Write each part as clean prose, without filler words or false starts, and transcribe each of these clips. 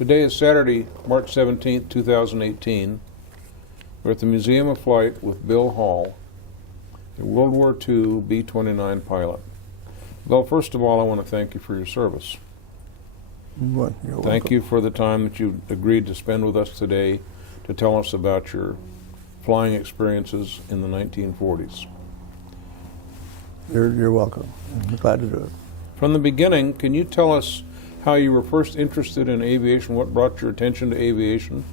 Today is Saturday, March 17th, 2018. We're at the Museum of Flight with Bill Hall, a World War II B-29 pilot. Bill, first of all, I want to thank you for your service. Well, Thank you for the time that you agreed to spend with us today to tell us about your flying experiences in the 1940s. You're welcome. I'm glad to do it. From the beginning, can you tell us how you were first interested in aviation? What brought your attention to aviation?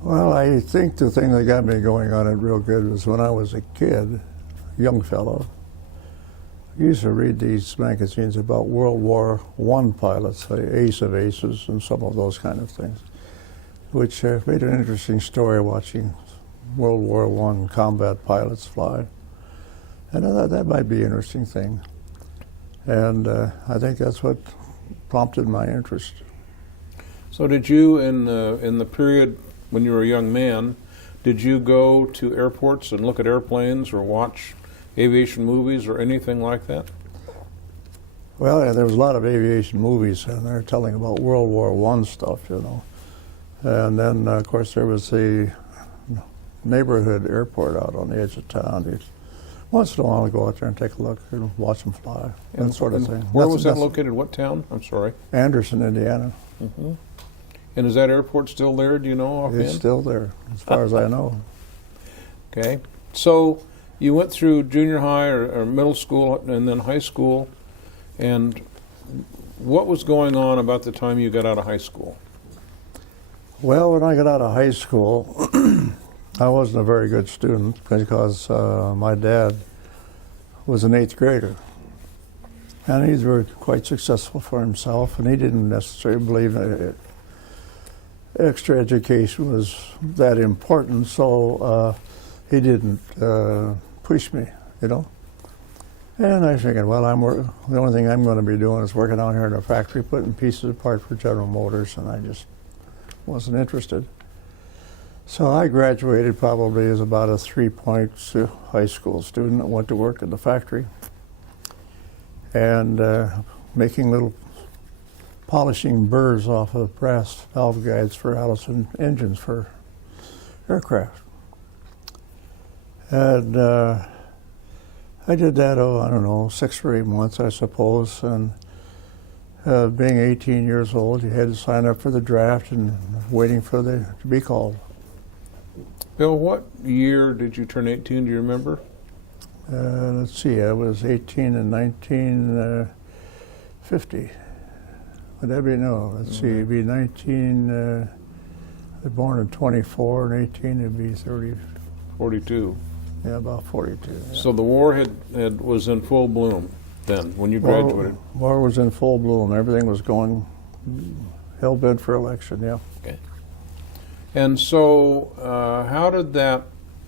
Well, I think the thing that got me going on it real good was when I was a kid, young fellow. I used to read these magazines about World War I pilots, the Ace of Aces, and some of those kind of things, which made an interesting story watching World War I combat pilots fly. And I thought that might be an interesting thing. And I think that's what prompted my interest. So did you, in the period when you were a young man, did you go to airports and look at airplanes or watch aviation movies or anything like that? Well, yeah, there was a lot of aviation movies, and they're telling about World War I stuff, you know. And then, of course, there was the neighborhood airport out on the edge of town. Once in a while, I go out there and take a look and watch them fly, that sort of thing. Where was that located? What town? I'm sorry. Anderson, Indiana. Mm-hmm. And is that airport still there? Do you know offhand? It's still there, as far as I know. Okay. So you went through junior high or middle school and then high school. And what was going on about the time you got out of high school? Well, when I got out of high school, I wasn't a very good student because my dad was an 8th grader. And he's very quite successful for himself, and he didn't necessarily believe that extra education was that important, so he didn't push me, you know. And I figured, well, the only thing I'm going to be doing is working out here in a factory, putting pieces apart for General Motors, and I just wasn't interested. So I graduated probably as about a 3-point high school student. I went to work in the factory and making polishing burrs off of brass valve guides for Allison engines for aircraft. And I did that, I don't know, 6 or 8 months, I suppose. And being 18 years old, you had to sign up for the draft and waiting for to be called. Bill, what year did you turn 18? Do you remember? Let's see, I was 18 in 1950. Would that be, no, let's see, it'd be 19, born in 24, and 18, it'd be 30. 42. Yeah, about 42. Yeah. So the war was in full bloom then, when you graduated? War was in full bloom. Everything was going hell-bent for election, yeah. Okay. And so how did that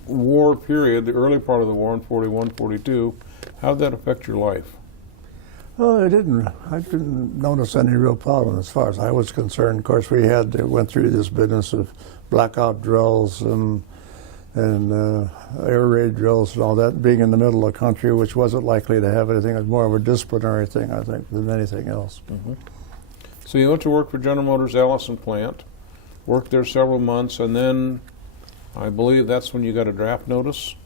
war period, the early part of the war in 41, 42, how did that affect your life? Well, I didn't notice any real problem as far as I was concerned. Of course, we went through this business of blackout drills and air raid drills and all that, being in the middle of the country, which wasn't likely to have anything. It was more of a disciplinary thing, I think, than anything else. Mm-hmm. So you went to work for General Motors Allison plant, worked there several months, and then I believe that's when you got a draft notice?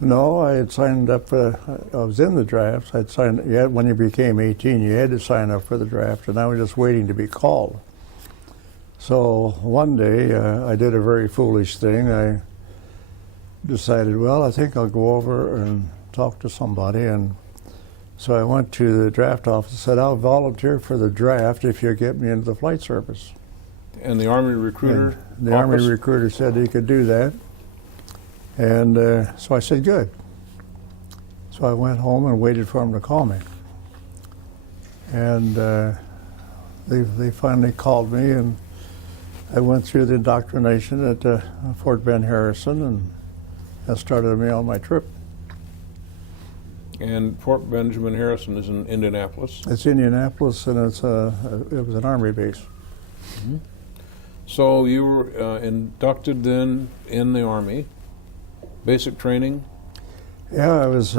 No, I had signed up I was in the draft. When you became 18, you had to sign up for the draft, and I was just waiting to be called. So one day, I did a very foolish thing. I decided, well, I think I'll go over and talk to somebody, and so I went to the draft office and said, I'll volunteer for the draft if you get me into the flight service. And the Army recruiter? And the Army recruiter said he could do that. And so I said, good. So I went home and waited for him to call me. And they finally called me, and I went through the indoctrination at Fort Ben Harrison, and that started me on my trip. And Fort Benjamin Harrison is in Indianapolis? It's Indianapolis, and it was an Army base. Mm-hmm. So you were inducted then in the Army, basic training? Yeah, I was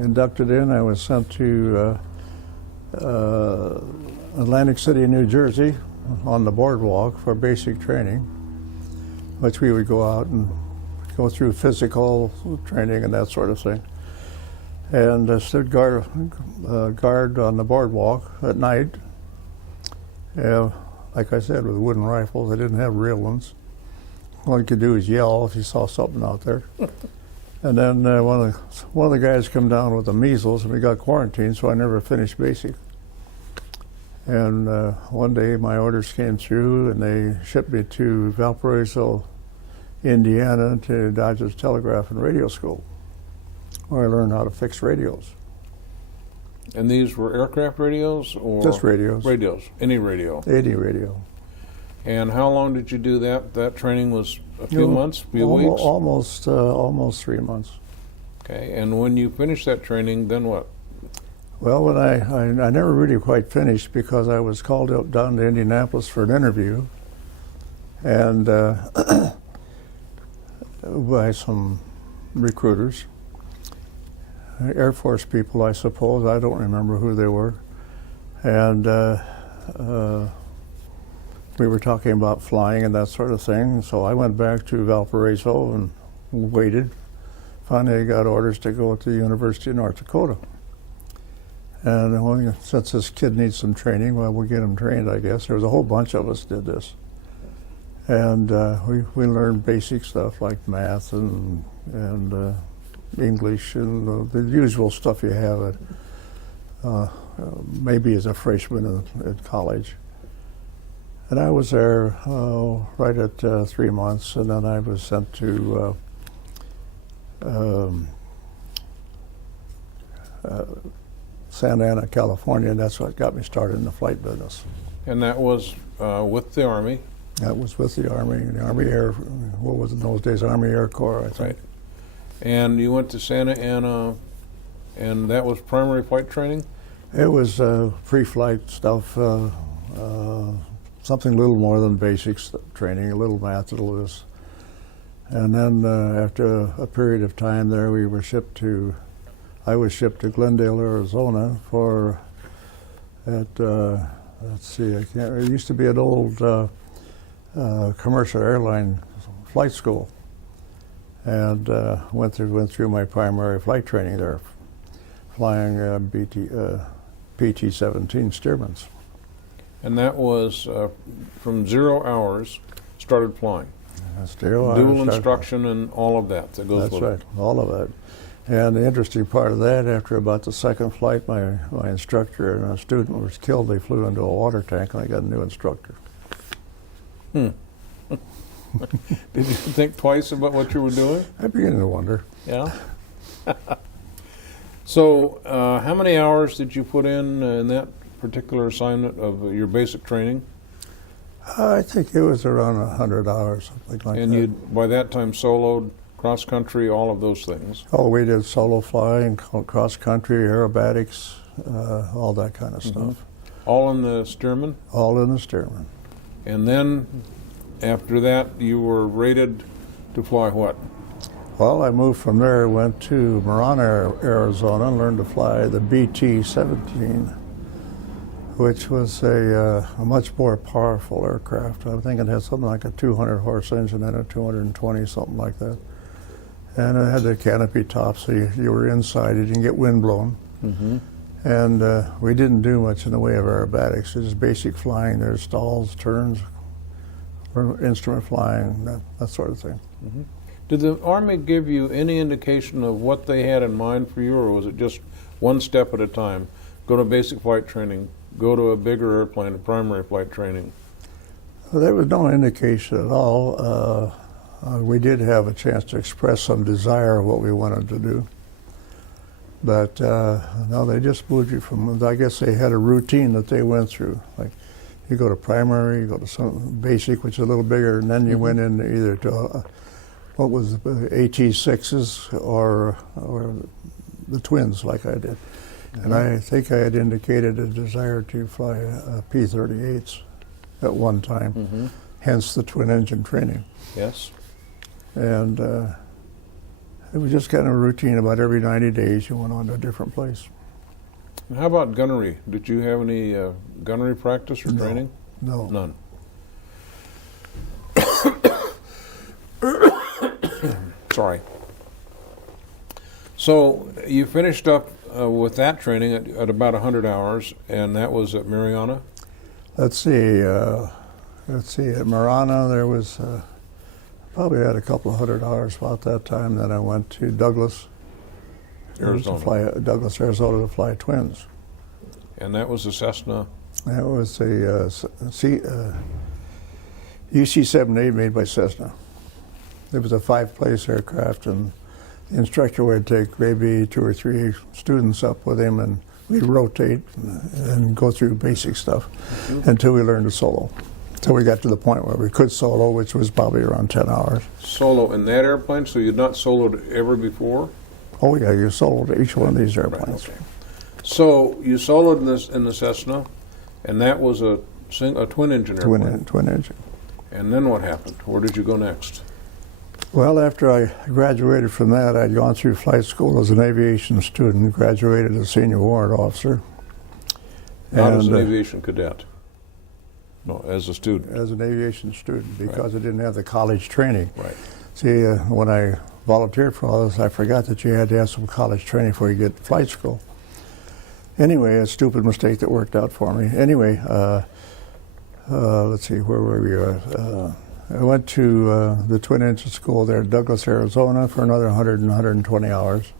inducted in. I was sent to Atlantic City, New Jersey, on the boardwalk for basic training, which we would go out and go through physical training and that sort of thing. And stood guard on the boardwalk at night. Like I said, with wooden rifles. They didn't have real ones. All you could do is yell if you saw something out there. And then one of the guys come down with the measles, and we got quarantined, so I never finished basic. And one day my orders came through, and they shipped me to Valparaiso, Indiana, to Dodge's Telegraph and Radio School, where I learned how to fix radios. And these were aircraft radios, or Just radios. Radios, any radio. Any radio. And how long did you do that? That training was a few months, few weeks? Almost 3 months. Okay, and when you finished that training, then what? Well, when I never really quite finished because I was called up down to Indianapolis for an interview, and by some recruiters, Air Force people, I suppose. I don't remember who they were, and we were talking about flying and that sort of thing. So I went back to Valparaiso and waited. Finally, I got orders to go to the University of North Dakota. And well, since this kid needs some training, well, we'll get him trained, I guess. There was a whole bunch of us did this. And we learned basic stuff like math and English and the usual stuff you have at, maybe as a freshman at college. And I was there right at 3 months, and then I was sent to Santa Ana, California, and that's what got me started in the flight business. And that was with the Army? That was with the Army Air, what was it in those days, Army Air Corps, I think. Right. And you went to Santa Ana, and that was primary flight training? It was pre-flight stuff, something a little more than basics training, a little math, a little this. And then after a period of time there, I was shipped to Glendale, Arizona for, let's see, it used to be an old commercial airline flight school. And went through my primary flight training there, flying PT-17 Stearmans. And that was from 0 hours, started flying. Dual instruction and all of that goes with it. That's right, all of that. And the interesting part of that, after about the second flight, my instructor and a student was killed. They flew into a water tank, and I got a new instructor. Did you think twice about what you were doing? I began to wonder. Yeah. So, how many hours did you put in that particular assignment of your basic training? I think it was around 100 hours, something like that. And you, by that time, soloed, cross country, all of those things? Oh, we did solo flying, cross country, aerobatics, all that kind of stuff. All in the Stearman? All in the Stearman. And then, after that, you were rated to fly what? Well, I moved from there, went to Marana, Arizona, and learned to fly the BT-17, which was a much more powerful aircraft. I think it had something like a 200-horse engine and a 220, something like that. And it had the canopy top, so you were inside, you didn't get wind blown. And we didn't do much in the way of aerobatics. It was basic flying. There's stalls, turns, instrument flying, that sort of thing. Did the Army give you any indication of what they had in mind for you, or was it just one step at a time? Go to basic flight training, go to a bigger airplane, a primary flight training? Well, there was no indication at all. We did have a chance to express some desire of what we wanted to do. But no, they just moved you from, I guess they had a routine that they went through. Like you go to primary, you go to some basic, which is a little bigger, and then you went in either to what was AT-6s or the twins, like I did. And I think I had indicated a desire to fly P-38s at one time, hence the twin engine training. Yes. And it was just kind of a routine. About every 90 days you went on to a different place. And how about gunnery? Did you have any gunnery practice or training? No. None. Sorry. So you finished up with that training at about 100 hours, and that was at Mariana? Let's see. At Marana, there was probably had a couple of 100 hours about that time. Then I went to Douglas, Arizona. Douglas, Arizona, to fly twins. And that was a Cessna? That was a UC-78 made by Cessna. It was a 5-place aircraft, and the instructor would take maybe 2 or 3 students up with him, and we'd rotate and go through basic stuff until we learned to solo. Until we got to the point where we could solo, which was probably around 10 hours. Solo in that airplane? So you'd not soloed ever before? Oh yeah, you soloed each one of these airplanes. Right, okay. So you soloed in the Cessna, and that was a twin engine airplane. Twin engine. And then what happened? Where did you go next? Well, after I graduated from that, I'd gone through flight school as an aviation student, graduated as a senior warrant officer. Not as an aviation cadet? No, as a student. As an aviation student, because I didn't have the college training. Right. See, when I volunteered for all this, I forgot that you had to have some college training before you get to flight school. Anyway, a stupid mistake that worked out for me. Anyway, let's see, where were we? I went to the twin engine school there at Douglas, Arizona for another 100 and 120 hours.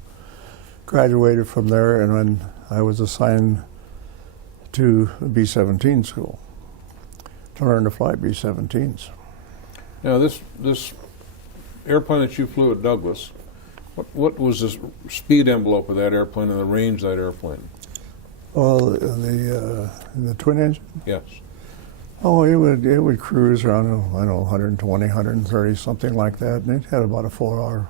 Graduated from there, and then I was assigned to B-17 school to learn to fly B-17s. Now, this airplane that you flew at Douglas, what was the speed envelope of that airplane and the range of that airplane? Well, the twin engine? Yes. Oh, it would cruise around, I don't know, 120, 130, something like that, and it had about a 4-hour.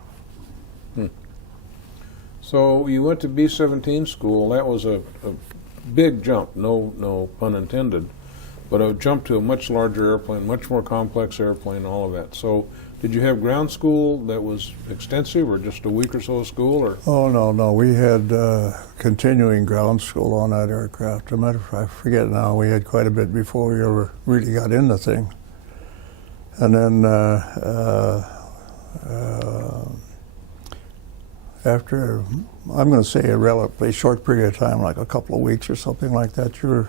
So you went to B-17 school. That was a big jump, no pun intended, but a jump to a much larger airplane, much more complex airplane, all of that. So did you have ground school that was extensive, or just a week or so of school? Or? Oh, no, we had continuing ground school on that aircraft. As a matter of fact, I forget now, we had quite a bit before we ever really got in the thing. And then after, I'm going to say a relatively short period of time, like a couple of weeks or something like that, you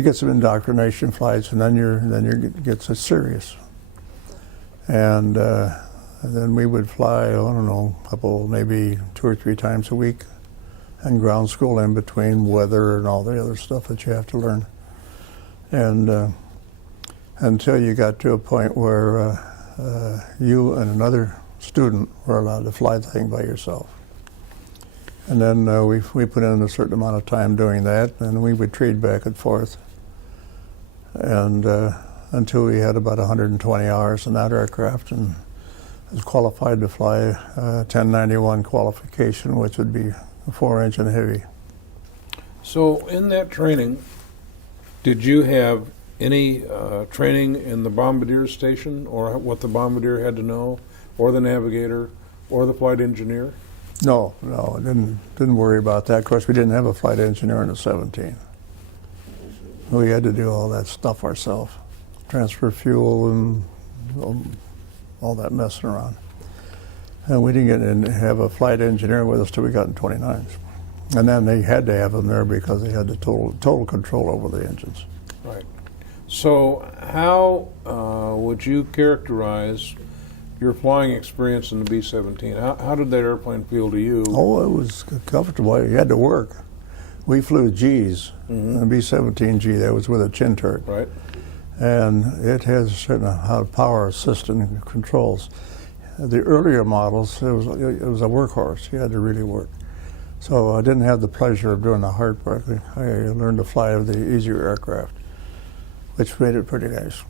get some indoctrination flights, and then it gets serious. And then we would fly, I don't know, maybe 2 or 3 times a week, and ground school in between, weather and all the other stuff that you have to learn. And until you got to a point where you and another student were allowed to fly the thing by yourself. And then we put in a certain amount of time doing that, and we would trade back and forth. And until we had about 120 hours in that aircraft, and was qualified to fly 1091 qualification, which would be a 4-engine heavy. So in that training, did you have any training in the bombardier station, or what the bombardier had to know, or the navigator, or the flight engineer? No, I didn't worry about that. Of course, we didn't have a flight engineer in the 17. We had to do all that stuff ourselves. Transfer fuel and all that messing around. And we didn't get in have a flight engineer with us till we got in 29s. And then they had to have them there because they had the total control over the engines. Right. So how would you characterize your flying experience in the B-17? How did that airplane feel to you? Oh, it was comfortable. You had to work. We flew Gs, the B-17 G, that was with a chin turret. Right. And it has a certain power assistant and controls. The earlier models, it was a workhorse. You had to really work. So I didn't have the pleasure of doing the hard part. I learned to fly the easier aircraft, which made it pretty nice.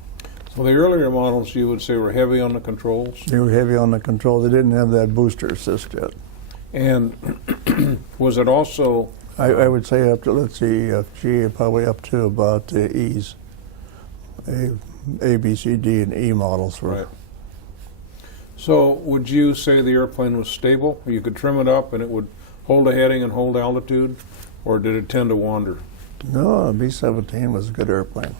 So the earlier models, you would say, were heavy on the controls? They were heavy on the control. They didn't have that booster assist yet. And was it also... I would say up to, let's see, G, probably up to about the E's. A, B, C, D, and E models were. Right. So would you say the airplane was stable? You could trim it up and it would hold a heading and hold altitude? or did it tend to wander? No, B-17 was a good airplane.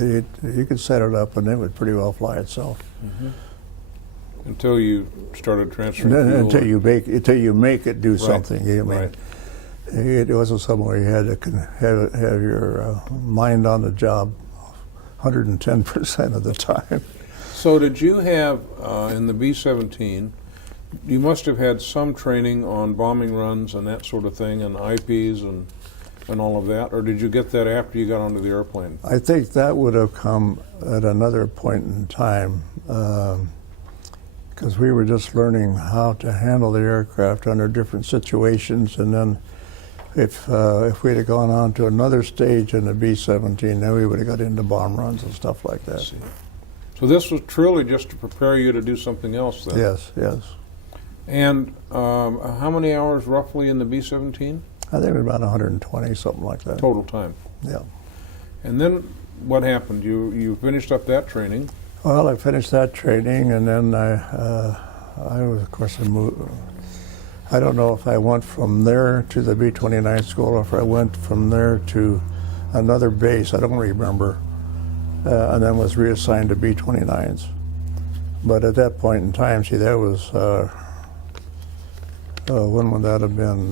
You could set it up and it would pretty well fly itself. Until you started transferring And then, fuel? until you make it do Right. something. I mean, Right. it wasn't somewhere you had to have your mind on the job 110% of the time. So did you have, in the B-17, you must have had some training on bombing runs and that sort of thing, and IPs and all of that, or did you get that after you got onto the airplane? I think that would have come at another point in time, because we were just learning how to handle the aircraft under different situations, and then if we'd have gone on to another stage in the B-17, then we would have got into bomb runs and stuff like that. See. So this was truly just to prepare you to do something else then? Yes, yes. And how many hours roughly in the B-17? I think it was about 120, something like that. Total time. Yeah. And then what happened? You finished up that training. Well, I finished that training, and then I was, of course, I moved. I don't know if I went from there to the B-29 school or if I went from there to another base. I don't remember. And then was reassigned to B-29s. But at that point in time, see, that was, when would that have been?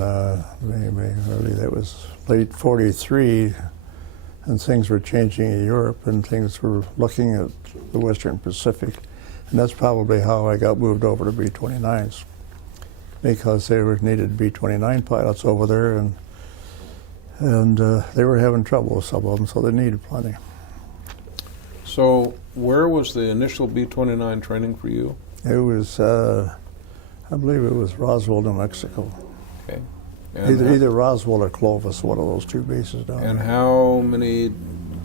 Maybe early, that was late 43, and things were changing in Europe, and things were looking at the Western Pacific. And that's probably how I got moved over to B-29s, because they needed B-29 pilots over there, and they were having trouble with some of them, so they needed plenty. So where was the initial B-29 training for you? It was, I believe it was Roswell, New Mexico. Okay. And Either Roswell or Clovis, one of those two bases down And there. how many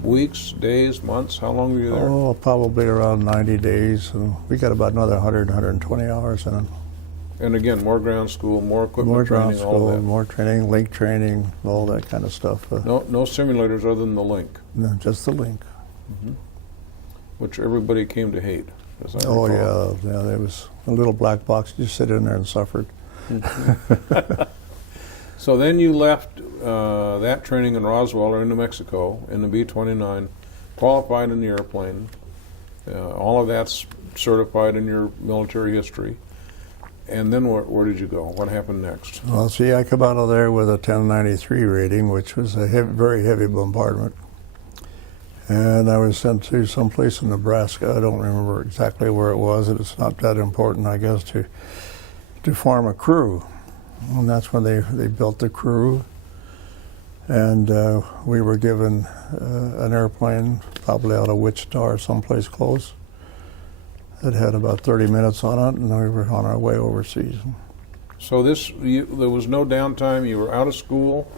weeks, days, months? How long were you there? Oh, probably around 90 days. And we got about another 100, 120 hours in it. And again, more ground school, more equipment More training, ground all school, that. more training, link training, all that kind of stuff. No simulators other than the link, No, just the link. which everybody came to hate, as I Oh, recall. yeah, there was a little black box. You sit in there and suffered. So then you left that training in Roswell or in New Mexico in the B-29, qualified in the airplane. All of that's certified in your military history. And then where did you go? What happened next? Well, see, I come out of there with a 1093 rating, which was a very heavy bombardment. And I was sent to someplace in Nebraska. I don't remember exactly where it was. It's not that important, I guess, to form a crew. And that's when they built the crew. And we were given an airplane, probably out of Wichita or someplace close. It had about 30 minutes on it, and we were on our way overseas. So there was no downtime. You were out of school,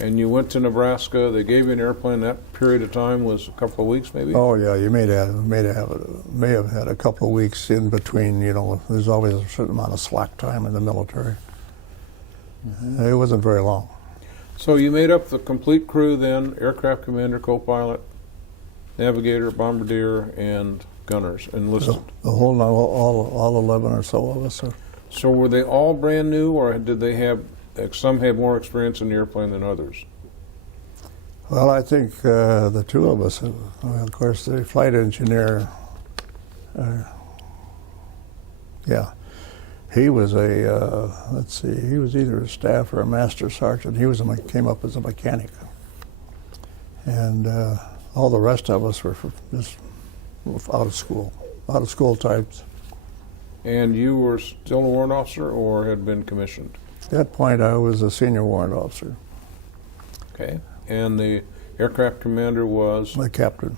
and you went to Nebraska. They gave you an airplane. That period of time was a couple of weeks, maybe. Oh yeah, you may have had a couple of weeks in between. You know, there's always a certain amount of slack time in the military. It wasn't very long. So you made up the complete crew then: aircraft commander, co-pilot, navigator, bombardier, and gunners enlisted. The whole all 11 or so of us. So were they all brand new, or did they have some had more experience in the airplane than others? Well, I think the two of us. Of course, the flight engineer. Yeah, he was he was either a staff or a master sergeant. He came up as a mechanic, and all the rest of us were just out of school types. And you were still a warrant officer, or had been commissioned? At that point, I was a senior warrant officer. Okay. And the aircraft commander was? My captain.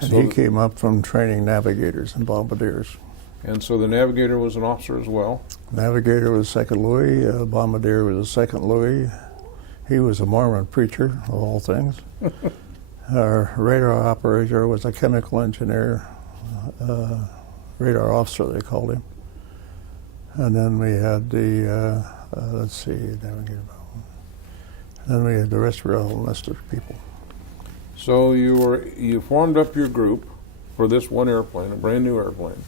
And So he came up from training navigators and bombardiers. And so the navigator was an officer as well? Navigator was second Louis, bombardier was a second Louis. He was a Mormon preacher, of all things. Our radar operator was a chemical engineer, radar officer they called him. And then we had the, navigator. Then we had the rest were all enlisted people. So you formed up your group for this one airplane, a brand new airplane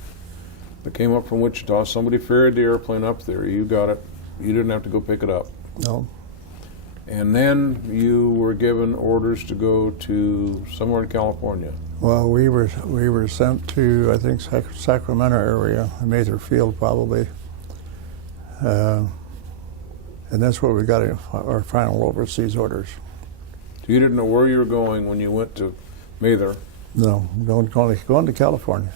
that came up from Wichita. Somebody ferried the airplane up there. You got it. You didn't have to go pick it up. No. And then you were given orders to go to somewhere in California. Well, we were sent to, I think, Sacramento area, Mather Field probably, and that's where we got our final overseas orders. So you didn't know where you were going when you went to Mather. No, going to California.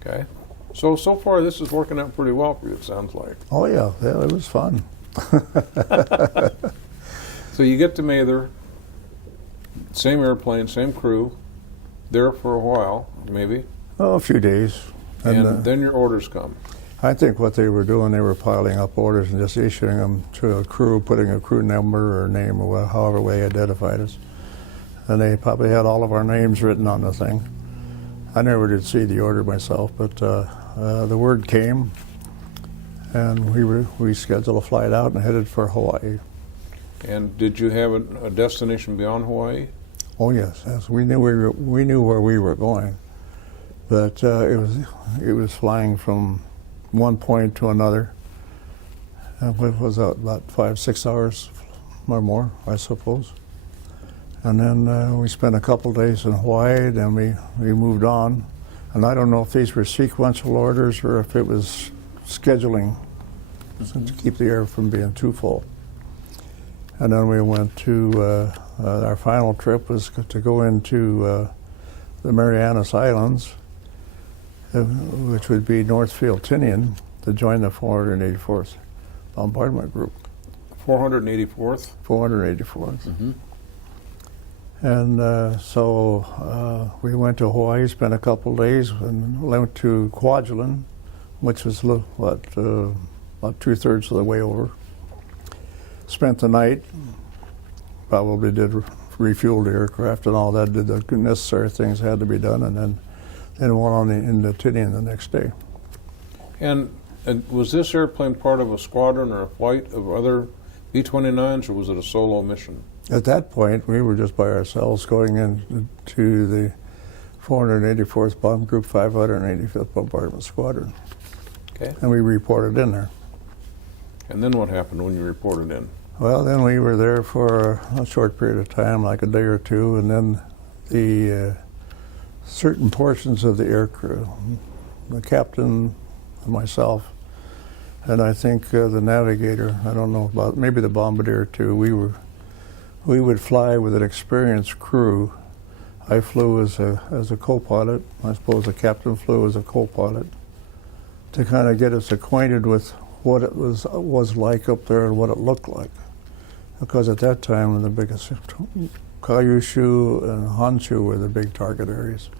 Okay. So far this is working out pretty well for you, it sounds like. Oh yeah, it was fun. So you get to Mather, same airplane, same crew, there for a while, maybe, Oh, a few days. and then your orders come. I think what they were doing, they were piling up orders and just issuing them to a crew, putting a crew number or name or however they identified us. And they probably had all of our names written on the thing. I never did see the order myself, but the word came, and we scheduled a flight out and headed for Hawaii. And did you have a destination beyond Hawaii? Oh yes, we knew where we were going, but it was flying from one point to another. What was that? About 5-6 hours or more, I suppose. And then we spent a couple days in Hawaii. Then we moved on, and I don't know if these were sequential orders or if it was scheduling to keep the air from being too full. And then we went to, our final trip was to go into the Marianas Islands, which would be Northfield Tinian, to join the 484th Bombardment Group. 484th? 484th. Mm-hmm. And so we went to Hawaii, spent a couple days, and went to Kwajalein, which was about 2/3 of the way over. Spent the night, probably did refuel the aircraft and all that, did the necessary things that had to be done, and then went on into Tinian the next day. And was this airplane part of a squadron or a flight of other B-29s, or was it a solo mission? At that point, we were just by ourselves going into the 484th Bomb Group 585th Bombardment Squadron. Okay. And we reported in there. And then what happened when you reported in? Well, then we were there for a short period of time, like a day or two, and then the certain portions of the aircrew, the captain, myself, and I think the navigator, I don't know about, maybe the bombardier too, we would fly with an experienced crew. I flew as a co-pilot. I suppose the captain flew as a co-pilot to kind of get us acquainted with what it was like up there and what it looked like. Because at that time, the biggest, Kyushu and Honshu were the big target areas,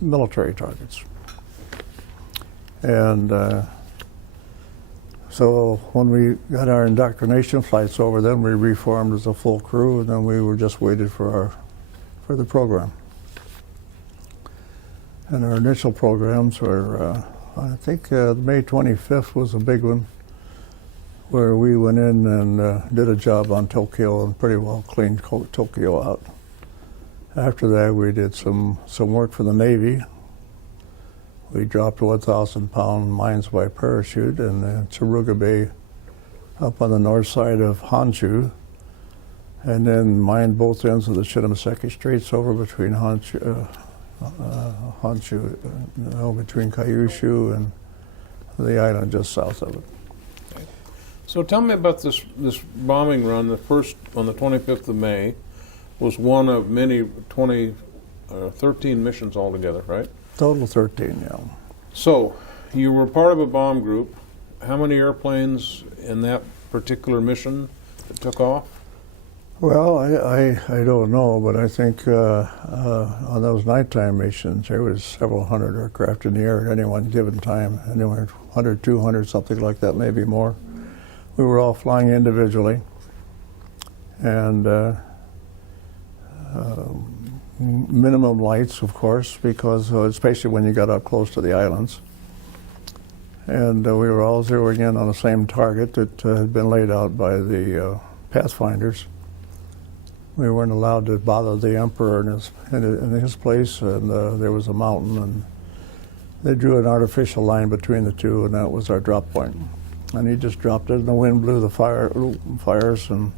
military targets. And so when we got our indoctrination flights over, then we reformed as a full crew, and then we were just waited for the program. And our initial programs were, I think May 25th was a big one, where we went in and did a job on Tokyo and pretty well cleaned Tokyo out. After that, we did some work for the Navy. We dropped 1,000-pound mines by parachute in Tsuruga Bay up on the north side of Honshu, and then mined both ends of the Shimonoseki Straits over between between Kyushu and the island just south of it. So tell me about this bombing run. The first, on the 25th of May, was one of many 13 missions altogether, right? Total 13, yeah. So you were part of a bomb group. How many airplanes in that particular mission that took off? Well, I don't know, but I think on those nighttime missions, there was several hundred aircraft in the air at any one given time, anywhere 100, 200, something like that, maybe more. We were all flying individually, and minimum lights, of course, because especially when you got up close to the islands. And we were all zeroing in on the same target that had been laid out by the pathfinders. We weren't allowed to bother the emperor in his place, and there was a mountain, and they drew an artificial line between the two, and that was our drop point. And he just dropped it, and the wind blew the fires, and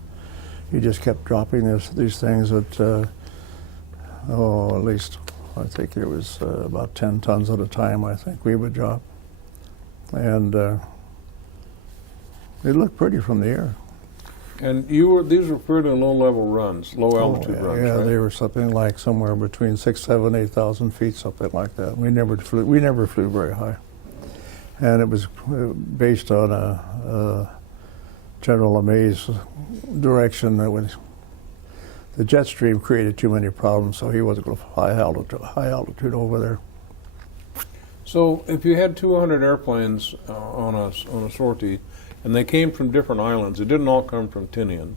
he just kept dropping these things at, at least, I think it was about 10 tons at a time, I think we would drop. And it looked pretty from the air. And these were fairly low-level runs, low-altitude runs, yeah, right? they were something like somewhere between 6,000, 7,000, 8,000 feet, something like that. We never flew very high. And it was based on a General LeMay's direction that the jet stream created too many problems, so he wasn't going to fly high altitude over there. So if you had 200 airplanes on a sortie, and they came from different islands, they didn't all come from Tinian.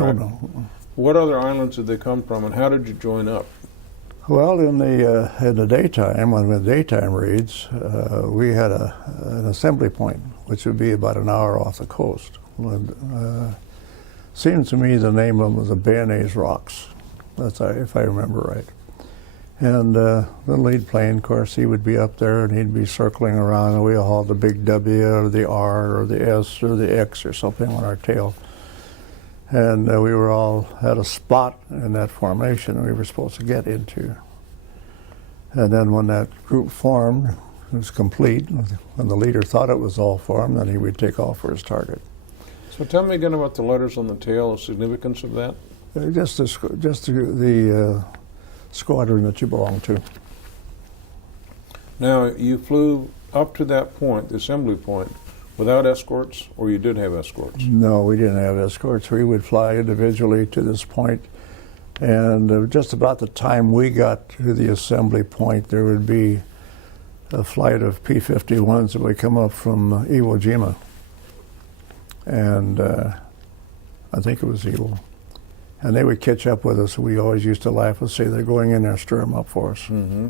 Oh, Right? no. What other islands did they come from, and how did you join up? Well, in the daytime, when the daytime raids, we had an assembly point, which would be about an hour off the coast. Seems to me the name of them was the Bayonnaise Rocks, if I remember right. And the lead plane, of course, he would be up there and he'd be circling around, and we hauled the big W or the R or the S or the X or something on our tail. And we were all had a spot in that formation we were supposed to get into. And then when that group formed, it was complete, when the leader thought it was all formed, then he would take off for his target. So tell me again about the letters on the tail, the significance of that. Just the squadron that you belong to. Now, you flew up to that point, the assembly point, without escorts, or you did have escorts? No, we didn't have escorts. We would fly individually to this point, and just about the time we got to the assembly point, there would be a flight of P-51s that would come up from Iwo Jima, and I think it was Iwo. And they would catch up with us. We always used to laugh and say, they're going in there, stir them up for us. Mm-hmm.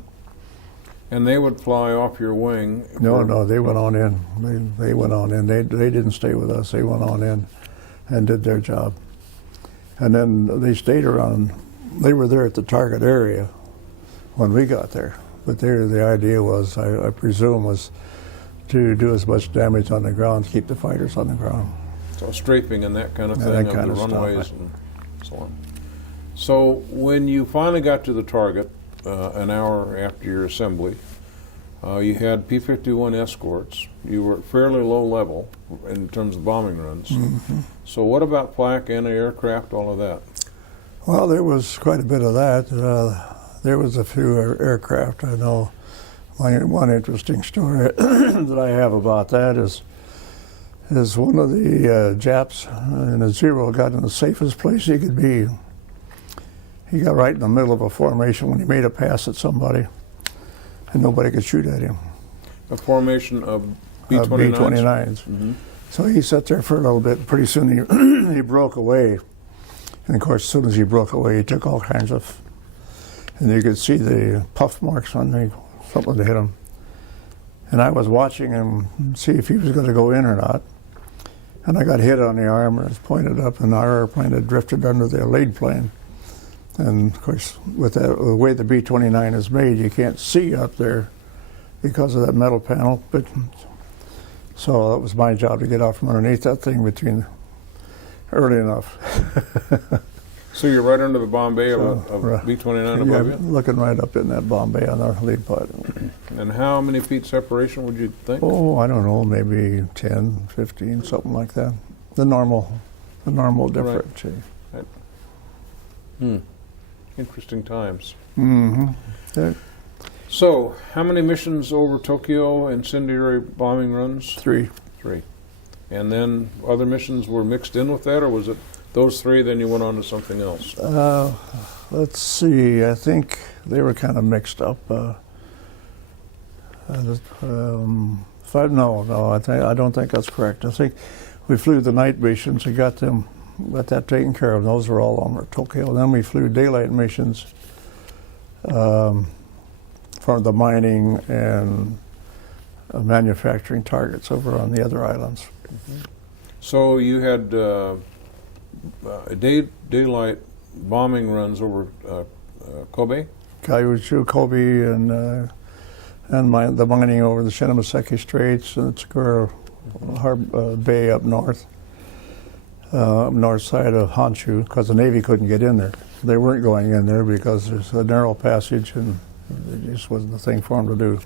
And they would fly off your wing? No, they went on in. They went on in. They didn't stay with us. They went on in and did their job. And then they stayed around. They were there at the target area when we got there. But the idea was, I presume, was to do as much damage on the ground, keep the fighters on the ground. So strafing and that kind of And thing that of kind the of runways stuff. and so on. So when you finally got to the target, an hour after your assembly, you had P-51 escorts. You were fairly low level in terms of bombing runs. Mm-hmm. So what about flak, anti-aircraft, all of that? Well, there was quite a bit of that. There was a few aircraft. I know one interesting story that I have about that is one of the Japs in a Zero got in the safest place he could be. He got right in the middle of a formation when he made a pass at somebody, and nobody could shoot at him. A formation of B-29s? B-29s. Mm-hmm. So he sat there for a little bit. Pretty soon he broke away. And of course, as soon as he broke away, he took all kinds of, and you could see the puff marks on something that hit him. And I was watching him see if he was going to go in or not. And I got hit on the arm, and it was pointed up, and our airplane had drifted under the lead plane. And of course, with the way the B-29 is made, you can't see up there because of that metal panel. But so it was my job to get out from underneath that thing early enough. So you're right under the bomb bay of right. B-29 Yeah, above you? looking right up in that bomb bay on our lead pod. And how many feet separation would you think? Oh, I don't know, maybe 10, 15, something like that. The normal difference. Right. Interesting times. Mm-hmm. Yeah. So, how many missions over Tokyo, incendiary bombing runs? 3. 3. And then other missions were mixed in with that, or was it those 3, then you went on to something else? Let's see, I think they were kind of mixed up. I don't think that's correct. I think we flew the night missions and got that taken care of. Those were all over Tokyo. Then we flew daylight missions for the mining and manufacturing targets over on the other islands. Mm-hmm. So you had daylight bombing runs over Kobe? Kyushu, Kobe, and the mining over the Shinimaseki Straits and Tsukura bay up north side of Honshu, because the Navy couldn't get in there. They weren't going in there because there's a narrow passage and it just wasn't the thing for them to do.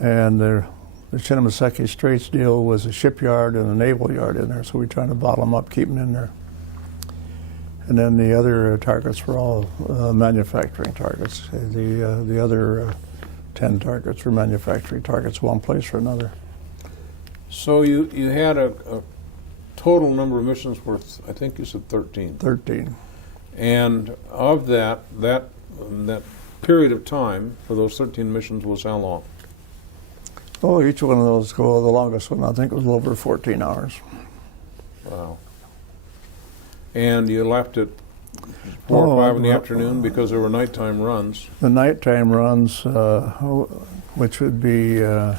And the Shinnemaseki Straits deal was a shipyard and a naval yard in there, so we tried to bottle them up, keep them in there. And then the other targets were all manufacturing targets. The other 10 targets were manufacturing targets, one place or another. So you had a total number of missions worth, I think you said 13. 13. And of that period of time for those 13 missions was how long? Oh, each one of those, the longest one I think was over 14 hours. Wow. And you left at 4 or 5 in the afternoon because there were nighttime runs. The nighttime runs, which would be the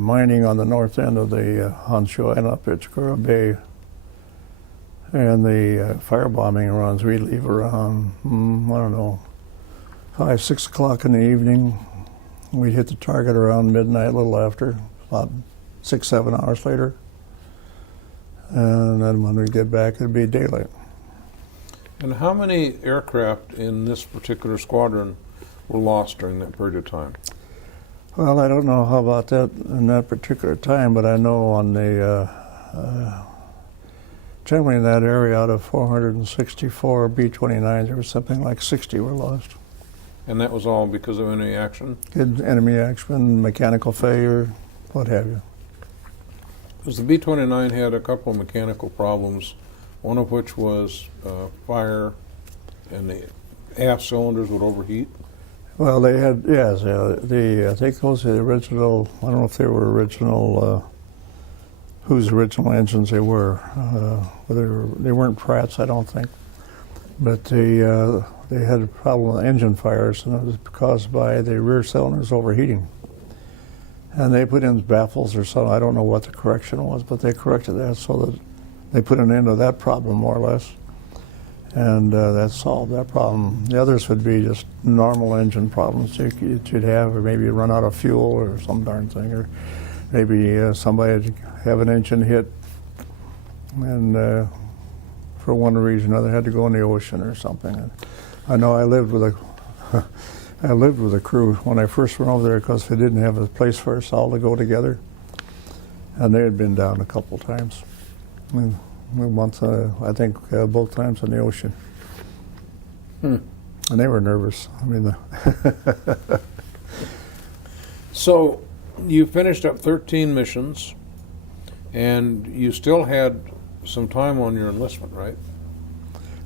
mining on the north end of the Honshu and up at Chikura Bay, and the firebombing runs, we'd leave around, I don't know, 5, 6 o'clock in the evening. We'd hit the target around midnight, a little after, about 6, 7 hours later. And then when we get back, it'd be daylight. And how many aircraft in this particular squadron were lost during that period of time? Well, I don't know how about that in that particular time, but I know on the, generally in that area, out of 464 B-29s, there was something like 60 were lost. And that was all because of enemy action? Enemy action, mechanical failure, what have you. Because the B-29 had a couple of mechanical problems, one of which was fire, and the aft cylinders would overheat. Well, they had, yes, I think those are the original, I don't know if they were original, whose original engines they were. They weren't Pratt's, I don't think. But they had a problem with engine fires, and it was caused by the rear cylinders overheating. And they put in baffles or something. I don't know what the correction was, but they corrected that so that they put an end to that problem, more or less. And that solved that problem. The others would be just normal engine problems that you'd have, or maybe run out of fuel or some darn thing, or maybe somebody would have an engine hit and for one reason or another had to go in the ocean or something. And I know I lived with a crew when I first went over there because they didn't have a place for us all to go together, and they had been down a couple times. Once, I think, both times in the ocean. And they were nervous. I mean, So you finished up 13 missions, and you still had some time on your enlistment, right?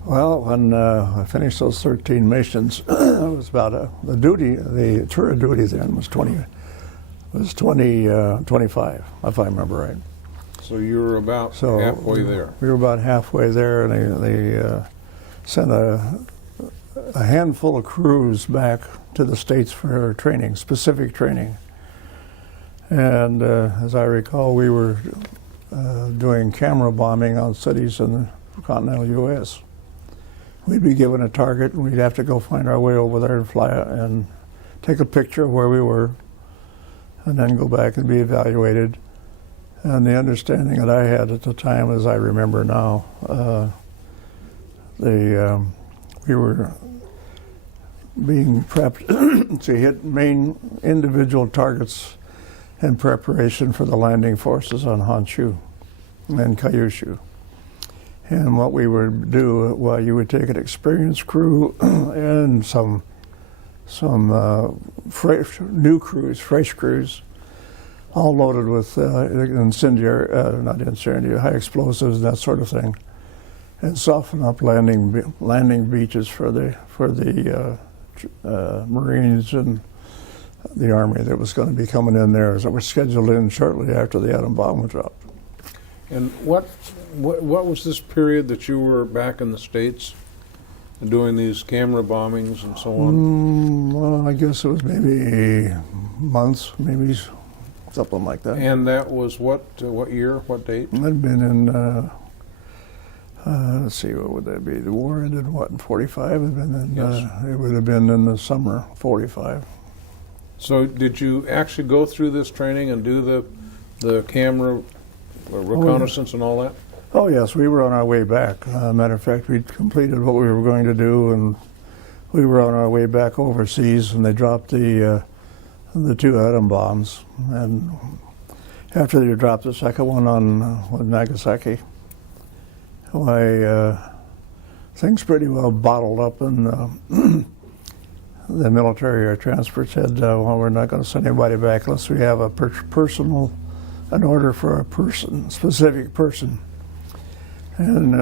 well, when I finished those 13 missions, it was about the tour of duty then was 25, if I remember right. So you were about halfway there. We were about halfway there, and they sent a handful of crews back to the States for training, specific training. And as I recall, we were doing camera bombing on cities in the continental U.S. We'd be given a target, and we'd have to go find our way over there and fly and take a picture of where we were, and then go back and be evaluated. And the understanding that I had at the time, as I remember now, we were being prepped to hit main individual targets in preparation for the landing forces on Honshu and Kyushu. And what we would do, well, you would take an experienced crew and some fresh crews, all loaded with high explosives and that sort of thing, and soften up landing beaches for the Marines and the Army that was going to be coming in there, that were scheduled in shortly after the atom bomb was dropped. And what was this period that you were back in the States doing these camera bombings and so on? Well, I guess it was maybe months, maybe something like that. And that was what year, what date? It had been in, let's see, what would that be? The war ended, what, in 45? It would have been in the summer, 45. So did you actually go through this training and do the camera reconnaissance and all that? Oh yes, we were on our way back. Matter of fact, we'd completed what we were going to do, and we were on our way back overseas, and they dropped the 2 atom bombs. And after they dropped the second one on Nagasaki, things pretty well bottled up, and the military air transport said, well, we're not going to send anybody back unless we have an order for a person, specific person. And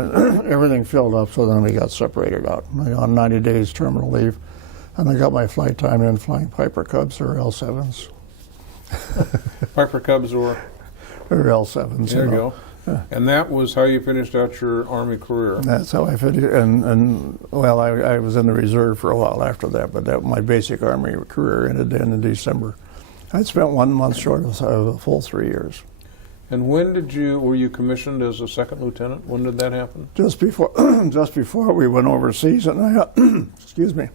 everything filled up, so then we got separated out. I got 90 days terminal leave, and I got my flight time in flying Piper Cubs or L-7s. Piper Cubs or L-7s. There you go. And that was how you finished out your Army career. That's how I finished. And well, I was in the reserve for a while after that, but my basic Army career ended in December. I spent 1 month short of a full 3 years. And when were you commissioned as a second lieutenant? When did that happen? Just before, just before we went overseas, and I, excuse me.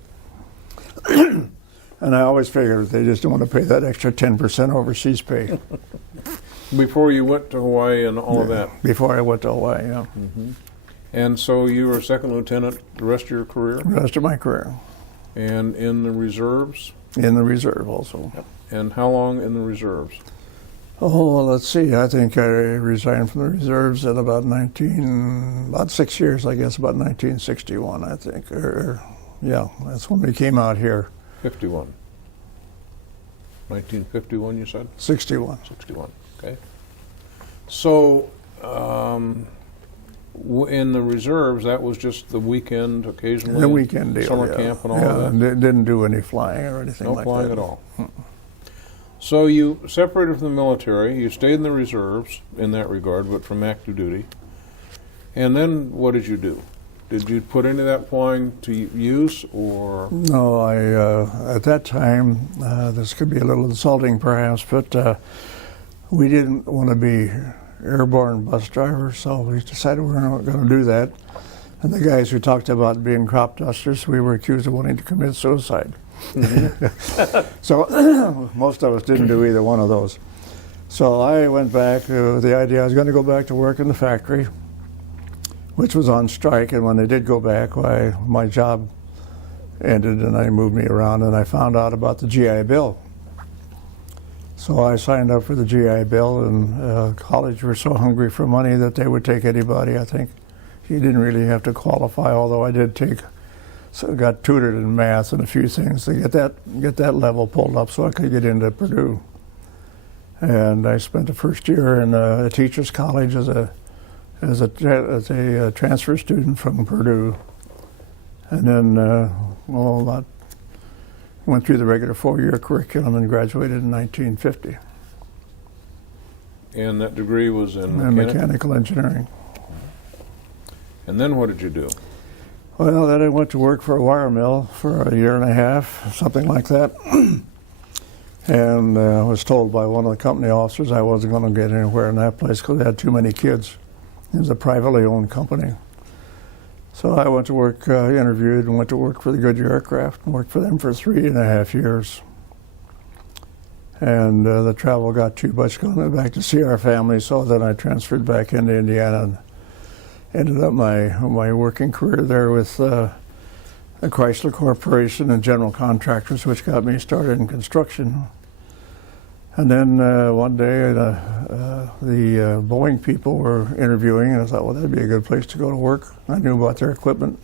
And I always figured they just don't want to pay that extra 10% overseas pay. Before you went to Hawaii and all of that? Before I went to Hawaii, yeah. Mm-hmm. And so you were second lieutenant the rest of your career? The rest of my career. And in the reserves? In the reserve also. Yep. And how long in the reserves? Oh, well, let's see. I think I resigned from the reserves at about 6 years, I guess, about 1961, I think. Yeah, that's when we came out here. 51. 1951, you said? 61. 61, okay. So, in the reserves, that was just the weekend, occasionally? The weekend deal, Summer camp and all of that? Didn't do any flying or anything like that. No flying at all? So you separated from the military, you stayed in the reserves in that regard, but from active duty. And then what did you do? Did you put any of that flying to use, or? No, at that time, this could be a little insulting perhaps, but we didn't want to be airborne bus drivers, so we decided we were not going to do that. And the guys who talked about being crop dusters, we were accused of wanting to commit suicide. Mm-hmm. So most of us didn't do either one of those. So I went back with the idea I was going to go back to work in the factory, which was on strike. And when they did go back, my job ended and they moved me around, and I found out about the GI Bill. So I signed up for the GI Bill, and college were so hungry for money that they would take anybody. I think you didn't really have to qualify, although I did got tutored in math and a few things to get that level pulled up so I could get into Purdue. And I spent the first year in a teacher's college as a transfer student from Purdue, and then went through the regular 4-year curriculum and graduated in 1950. And that degree was in mechanical engineering. And then what did you do? Well, then I went to work for a wire mill for a year and a half, something like that. And I was told by one of the company officers I wasn't going to get anywhere in that place because they had too many kids. It was a privately owned company. So I went to work, interviewed, and went to work for the Goodyear Aircraft, and worked for them for 3.5 years. And the travel got too much going back to see our family, so then I transferred back into Indiana and ended up my working career there with the Chrysler Corporation and General Contractors, which got me started in construction. And then one day the Boeing people were interviewing, and I thought, well, that'd be a good place to go to work. I knew about their equipment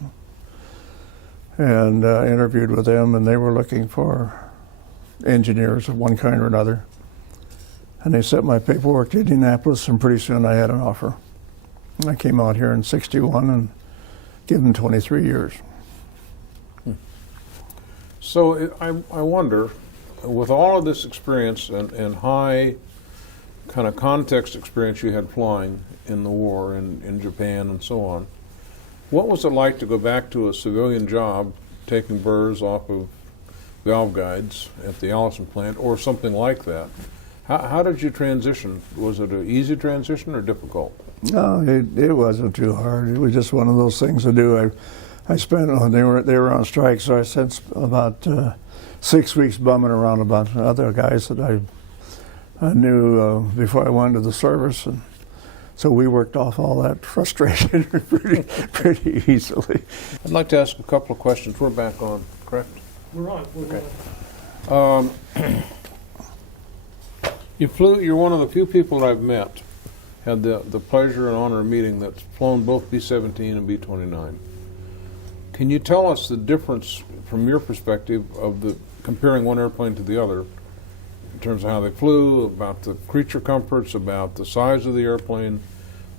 and interviewed with them, and they were looking for engineers of one kind or another. And they sent my paperwork to Indianapolis, and pretty soon I had an offer. I came out here in '61 and gave them 23 years. So I wonder, with all of this experience and high kind of context experience you had flying in the war and in Japan and so on, what was it like to go back to a civilian job taking burrs off of valve guides at the Allison plant or something like that? How did you transition? Was it an easy transition or difficult? No, it wasn't too hard. It was just one of those things to do. I spent, they were on strike, so I spent about 6 weeks bumming around a bunch of other guys that I knew before I went to the service, and so we worked off all that frustration pretty easily. I'd like to ask a couple of questions. We're back on, correct? We're on. Okay. You flew. You're one of the few people that I've met, had the pleasure and honor of meeting, that's flown both B-17 and B-29. Can you tell us the difference from your perspective of the comparing one airplane to the other, in terms of how they flew, about the creature comforts, about the size of the airplane,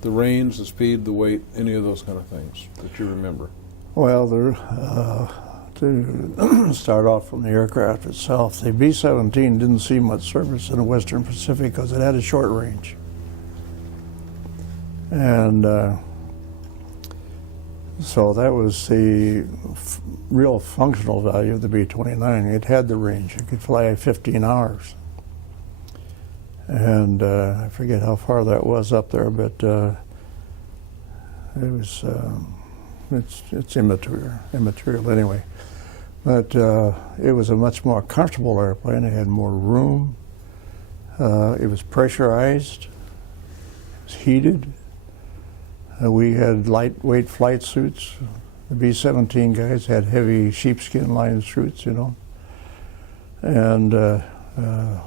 the range, the speed, the weight, any of those kind of things that you remember? Well, to start off from the aircraft itself, the B-17 didn't see much service in the Western Pacific because it had a short range. And so that was the real functional value of the B-29. It had the range. It could fly 15 hours. And I forget how far that was up there, but it was, it's immaterial anyway. But it was a much more comfortable airplane. It had more room. It was pressurized. It was heated. We had lightweight flight suits. The B-17 guys had heavy sheepskin lined suits, you know. And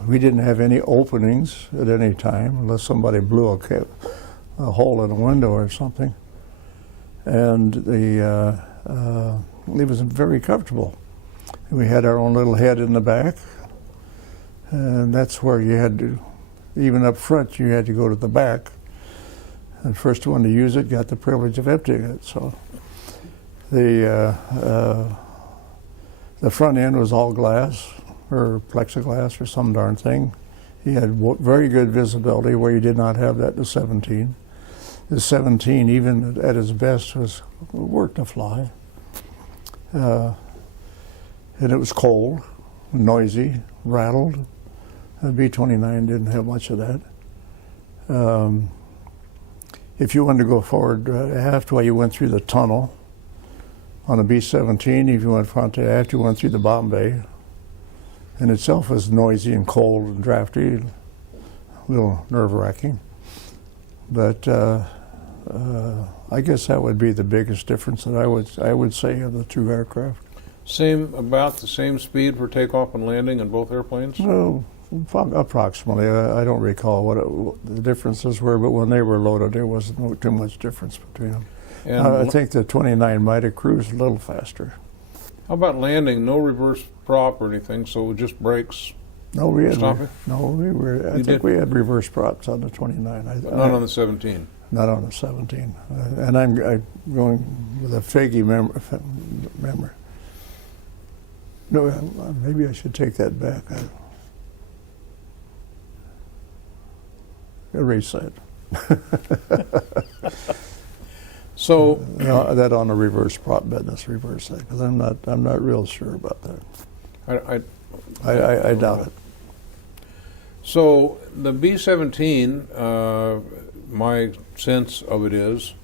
we didn't have any openings at any time unless somebody blew a hole in a window or something. And it was very comfortable. We had our own little head in the back, and that's where you had to, even up front, you had to go to the back. And the first one to use it got the privilege of emptying it. So the front end was all glass or plexiglass or some darn thing. He had very good visibility where you did not have that in the 17. The 17, even at its best, was worked to fly. And it was cold, noisy, rattled. The B-29 didn't have much of that. If you wanted to go forward aft while you went through the tunnel, on a B-17, if you went front to aft, you went through the bomb bay. In itself was noisy and cold and drafty, a little nerve-wracking. But I guess that would be the biggest difference that I would say of the two aircraft. About the same speed for takeoff and landing in both airplanes? No, approximately. I don't recall what the differences were, but when they were loaded, there wasn't too much difference between them. And I think the 29 might have cruised a little faster. how about landing? No reverse prop or anything, so just brakes? No, we had. Stop it? No, we were. I You think did? we had reverse props on the 29. Not on the 17. Not on the 17. And I'm going with a figgy memory. No, maybe I should take that back. Erase that. So That on the reverse prop business, reverse that, because I'm not real sure about that. I doubt it. So the B-17, my sense of it is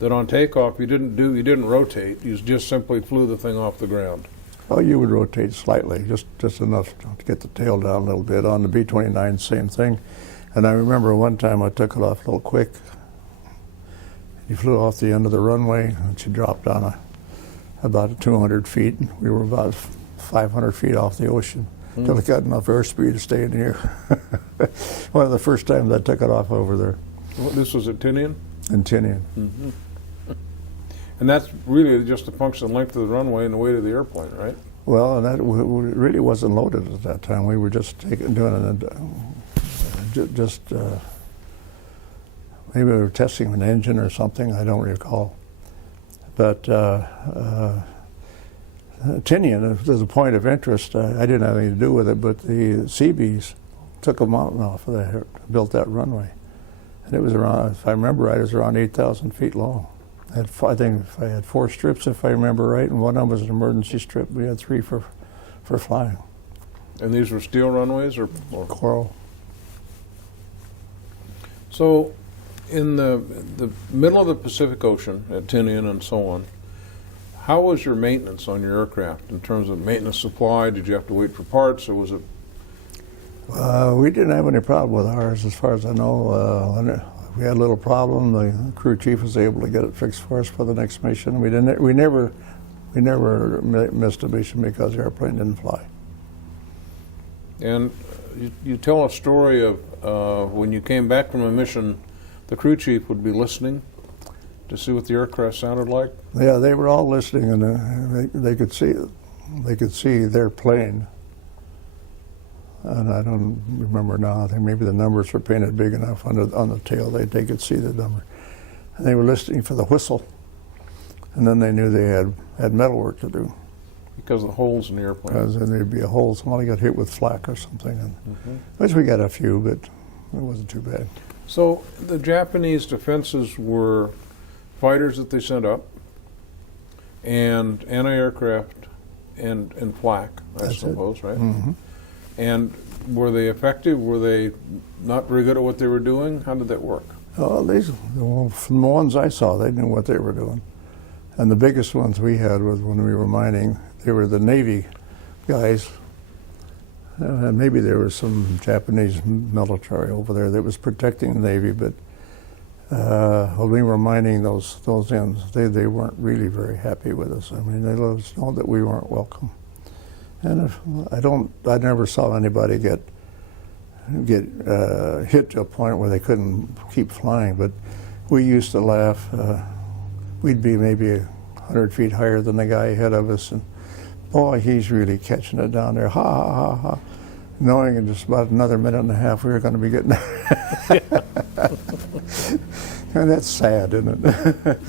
that on takeoff you didn't rotate. You just simply flew the thing off the ground. Oh, you would rotate slightly, just enough to get the tail down a little bit. On the B-29, same thing. And I remember one time I took it off a little quick. He flew off the end of the runway, and she dropped down about 200 feet. We were about 500 feet off the ocean until it got enough airspeed to stay in the air. One of the first times I took it off over there. This was at Tinian? In Tinian. Mm-hmm. And that's really just a function of the length of the runway and the weight of the airplane, right? Well, and that really wasn't loaded at that time. We were just doing it, maybe we were testing an engine or something. I don't recall. But Tinian, there's a point of interest. I didn't have anything to do with it, but the Seabees took a mountain off of there, built that runway. And it was around, if I remember right, it was around 8,000 feet long. I think I had 4 strips, if I remember right, and one of them was an emergency strip. We had 3 for flying. And these were steel runways or Coral. So in the middle of the Pacific Ocean at Tinian and so on, How was your maintenance on your aircraft in terms of maintenance supply? Did you have to wait for parts, or was it? We didn't have any problem with ours, as far as I know. When we had a little problem, the crew chief was able to get it fixed for us for the next mission. We never missed a mission because the airplane didn't fly. And you tell a story of when you came back from a mission, the crew chief would be listening to see what the aircraft sounded like. Yeah, they were all listening, and they could see their plane. And I don't remember now. I think maybe the numbers were painted big enough on the tail they could see the number. And they were listening for the whistle, and then they knew they had metal work to do. Because of the holes in the airplane. Because then there'd be a hole. Somebody got hit with flak or something, and which we got a few, but it wasn't too bad. So the Japanese defenses were fighters that they sent up, and anti-aircraft and flak, I suppose, right? Mm-hmm. And were they effective? Were they not very good at what they were doing? How did that work? Well, from the ones I saw, they knew what they were doing. And the biggest ones we had was when we were mining, they were the Navy guys. Maybe there was some Japanese military over there that was protecting the Navy, but when we were mining those ends, they weren't really very happy with us. I mean, they let us know that we weren't welcome. And I never saw anybody get hit to a point where they couldn't keep flying. But we used to laugh. We'd be maybe 100 feet higher than the guy ahead of us, and boy, he's really catching it down there. Ha ha ha ha. Knowing in just about another minute and a half we were going to be getting. And that's sad, isn't it?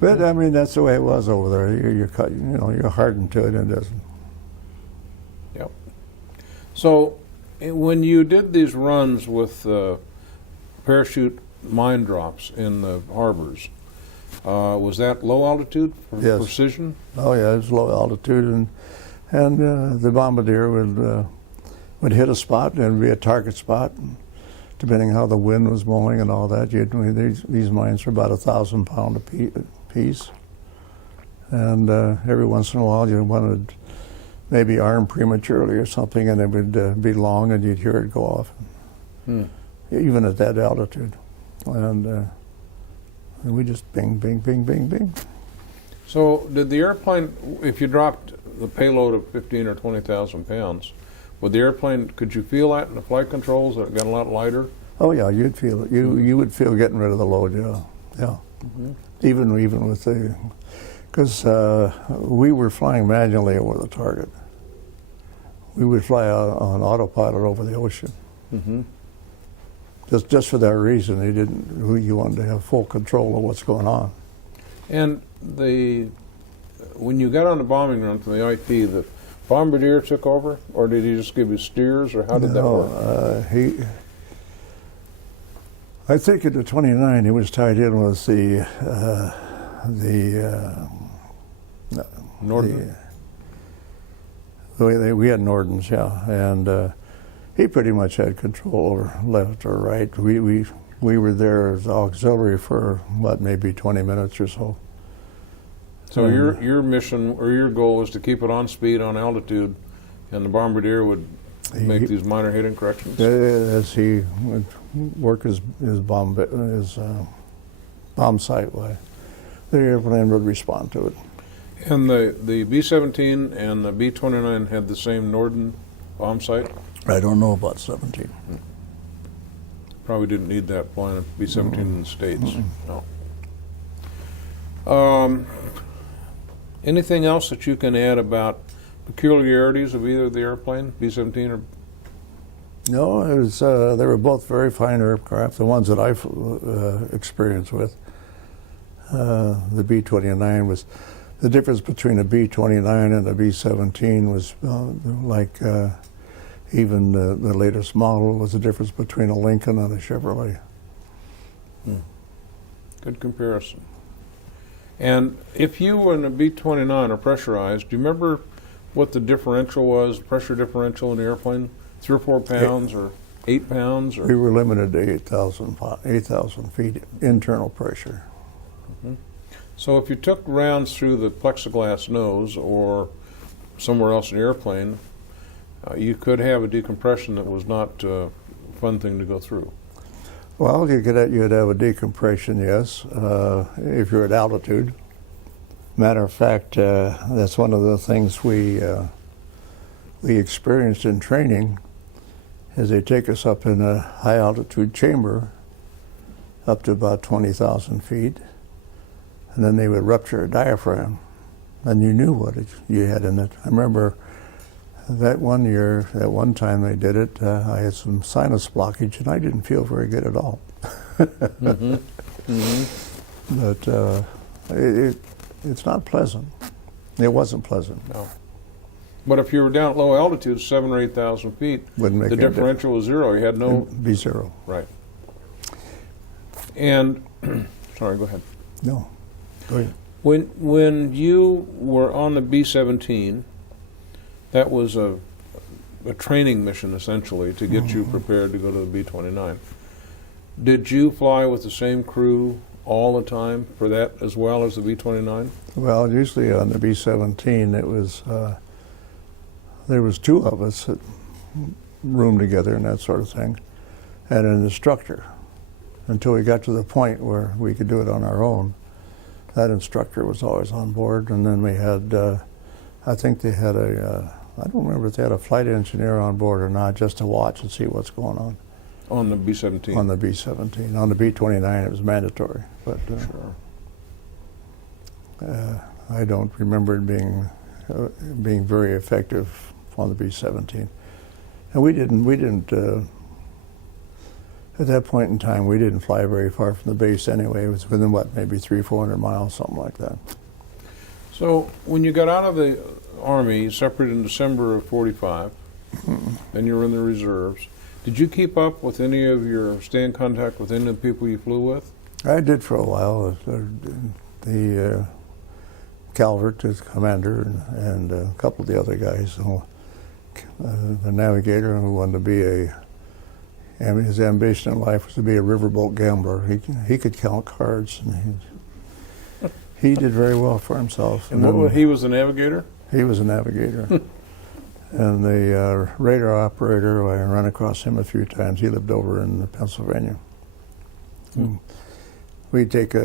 But I mean, that's the way it was over there. You're hardened to it, and it doesn't. Yep. So when you did these runs with parachute mine drops in the harbors, was that low altitude for Yes. precision? Oh yeah, it was low altitude, and the bombardier would hit a spot, and it would be a target spot, depending how the wind was blowing and all that. These mines are about 1,000 pounds a piece, and every once in a while you wanted maybe arm prematurely or something, and it would be long, and you'd hear it go off, even at that altitude, and we just bing, bing, bing, bing, bing. So did the airplane, if you dropped the payload of 15 or 20,000 pounds, would the airplane, could you feel that in the flight controls that it got a lot lighter? Oh yeah, you'd feel it. You would feel getting rid of the load, yeah. Mm-hmm. Even with because we were flying manually over the target. We would fly out on autopilot over the ocean. Mm-hmm. Just for that reason, you wanted to have full control of what's going on. And when you got on the bombing run from the IP, the bombardier took over, or did he just give you steers, or how did that work? I think at the 29 he was tied in with the Norden? We had Nordens, yeah, and he pretty much had control over left or right. We were there as auxiliary for maybe 20 minutes or so. So your mission or your goal was to keep it on speed, on altitude, and the bombardier would make these minor hitting corrections? As he would work his bomb sight way, the airplane would respond to it. And the B-17 and the B-29 had the same Norden bomb sight? I don't know about 17. Probably didn't need that flying a B-17 in the States. No. Anything else that you can add about peculiarities of either the airplane, B-17 or? No, it was, they were both very fine aircraft, the ones that I've experienced with. The B-29 was, the difference between a B-29 and a B-17 was like even the latest model was the difference between a Lincoln and a Chevrolet. Good comparison. And if you were in a B-29 or pressurized, do you remember what the differential was, pressure differential in the airplane? 3 or 4 pounds or 8 pounds? Or? We were limited to 8,000 feet internal pressure. So if you took rounds through the plexiglass nose or somewhere else in the airplane, you could have a decompression that was not a fun thing to go through. Well, you'd have a decompression, yes, if you're at altitude. Matter of fact, that's one of the things we experienced in training, is they take us up in a high altitude chamber up to about 20,000 feet, and then they would rupture a diaphragm, and you knew what you had in it. I remember that one year, that one time they did it, I had some sinus blockage, and I didn't feel very good at all. Mm-hmm. Mm-hmm. But it's not pleasant. It wasn't pleasant. No. But if you were down at low altitude, 7,000 or 8,000 feet, Wouldn't make the any differential was zero. You had no... It'd be zero. Right. And, sorry, go ahead. No. Go ahead. When you were on the B-17, that was a training mission, essentially, to get you prepared to go to the B-29. Did you fly with the same crew all the time for that as well as the B-29? Well, usually on the B-17, it was there was two of us that roomed together and that sort of thing, and an instructor. Until we got to the point where we could do it on our own, that instructor was always on board. And then we had, I think they had I don't remember if they had a flight engineer on board or not, just to watch and see what's going on. On the B-17? On the B-17. On the B-29, it was mandatory. But Sure. I don't remember it being very effective on the B-17. And we didn't at that point in time, we didn't fly very far from the base anyway. It was within, what, maybe 300-400 miles, something like that. So when you got out of the Army, you separated in December of 45, then you were in the reserves. Did you keep up with any of stay in contact with any of the people you flew with? I did for a while. The Calvert, the commander, and a couple of the other guys. So, the navigator who wanted to be his ambition in life was to be a riverboat gambler. He could count cards, and he did very well for himself. And he was the navigator? He was a navigator. And the radar operator, I ran across him a few times. He lived over in Pennsylvania. We'd take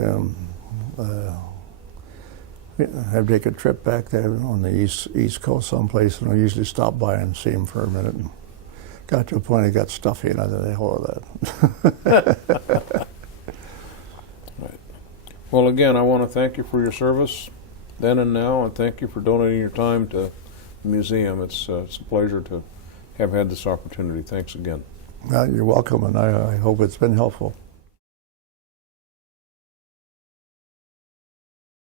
I'd take a trip back there on the east coast someplace, and I usually stop by and see him for a minute. And got to a point it got stuffy, and I thought, the hell with that. Right. Well, again, I want to thank you for your service then and now, and thank you for donating your time to the museum. It's a pleasure to have had this opportunity. Thanks again. You're welcome, and I hope it's been helpful.